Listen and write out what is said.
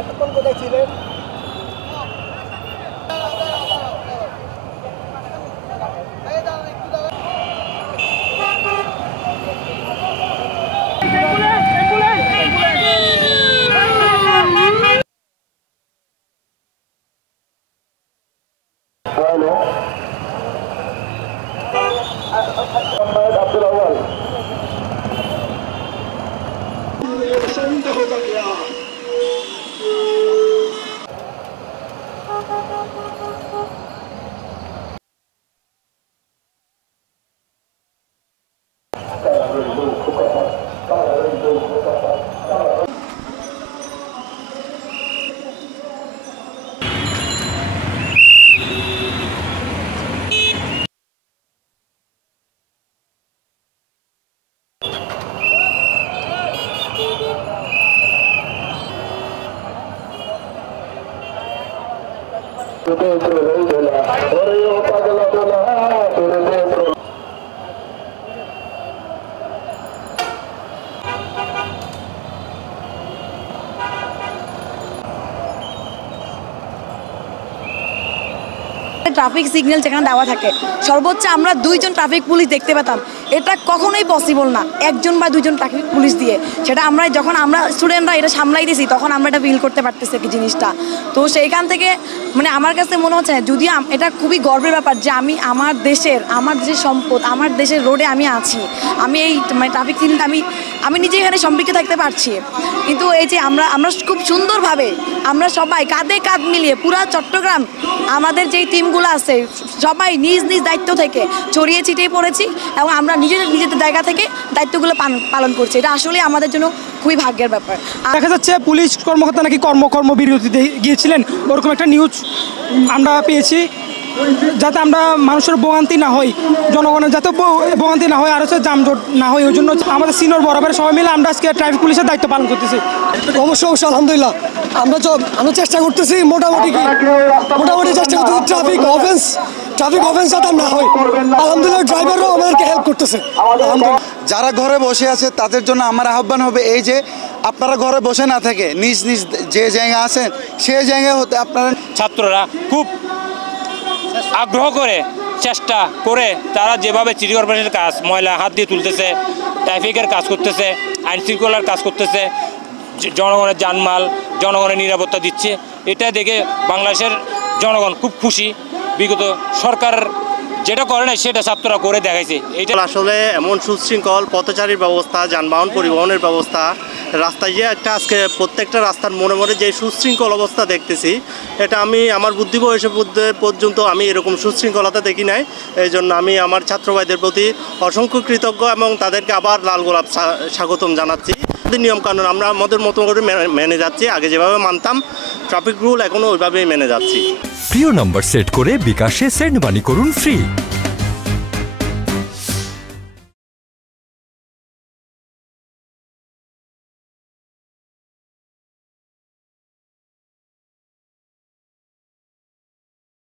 এতক্ষণ কোথায় ছিলেন? ট্রাফিক সিগন্যাল যেখানে দেওয়া থাকে সর্বোচ্চ আমরা 2 জন ট্রাফিক পুলিশ দেখতে পেতাম। এটা কখনোই পসিবল না 1 জন বা 2 জন ট্রাফিক পুলিশ দিয়ে। সেটা আমরা যখন আমরা স্টুডেন্টরা এটা সামলাইতেছি তখন আমরা এটা ফিল করতে পারতেছি কি জিনিসটা। তো সেইখান থেকে মানে আমার কাছে মনে হচ্ছে যদি এটা খুবই গর্বের ব্যাপার যে আমি আমার দেশের সম্পদ আমার দেশের রোডে আমি আছি, আমি এই মানে ট্রাফিক সিগন্যালটা আমি নিজে এখানে সম্পৃক্ত থাকতে পারছি। কিন্তু এই যে আমরা খুব সুন্দরভাবে আমরা সবাই কাঁধে কাঁধ মিলিয়ে পুরা চট্টগ্রাম আমাদের যেই টিমগুলো আছে সবাই নিজ নিজ দায়িত্ব থেকে ছড়িয়ে ছিটিয়ে পড়েছি এবং আমরা নিজেদের জায়গা থেকে দায়িত্বগুলো পালন করছি। এটা আসলে আমাদের জন্য খুবই ভাগ্যের ব্যাপার। দেখা যাচ্ছে পুলিশ কর্মকর্তা নাকি কর্মবিরতিতে গিয়েছিলেন, ওরকম একটা নিউজ আমরা পেয়েছি, যাতে আমরা মানুষের ভোগান্তি না হয়, জনগণের যাতে ভোগান্তি না হয় আর হচ্ছে যানজট না হয়, ওই জন্য আমাদের সিনিয়র বরাবর সবাই মিলে আমরা আজকে ট্রাফিক পুলিশের দায়িত্ব পালন করতেছি। অবশ্যই আলহামদুলিল্লাহ আমরা চেষ্টা করতেছি, মোটামুটি চেষ্টা করতেছি ট্রাফিক অফেন্স যাতে না হয়। আলহামদুলিল্লাহ ড্রাইভাররাও আমাদেরকে হেল্প করতেছে। যারা ঘরে বসে আছে তাদের জন্য আমার আহ্বান হবে এই যে আপনারা ঘরে বসে না থেকে নিজ নিজ যে জায়গায় আছেন সেই জায়গায় হতে আপনারা ছাত্ররা খুব আগ্রহ করে চেষ্টা করে তারা যেভাবে সিটি কর্পোরেশনের কাজ ময়লা হাত দিয়ে তুলতেছে, ট্রাফিকের কাজ করতেছে, আইন শৃঙ্খলার কাজ করতেছে, জনগণের জানমাল জনগণের নিরাপত্তা দিচ্ছে, এটা দেখে বাংলাদেশের জনগণ খুব খুশি। বিগত সরকার যেটা করে না সেটা ছাত্ররা করে দেখাইছে। এটা আসলে এমন সুশৃঙ্খল পথচারীর ব্যবস্থা, যানবাহন পরিবহনের ব্যবস্থা, রাস্তায় যে একটা আজকে প্রত্যেকটা রাস্তার মনে মনে যে সুশৃঙ্খল অবস্থা দেখতেছি, এটা আমি আমার বুদ্ধি বয়সে পর্যন্ত আমি এরকম সুশৃঙ্খলতা দেখি নাই। এই জন্য আমি আমার ছাত্র ভাইদের প্রতি অসংখ্য কৃতজ্ঞ এবং তাদেরকে আবার লাল গোলাপ স্বাগতম জানাচ্ছি। নিয়মকানুন আমরা আমাদের মতো করে মেনে যাচ্ছি, আগে যেভাবে মানতাম ট্রাফিক রুল এখনও ওইভাবেই মেনে যাচ্ছি। প্রিয় নাম্বার সেট করে বিকাশে সেন্ড মানি করুন ফ্রি।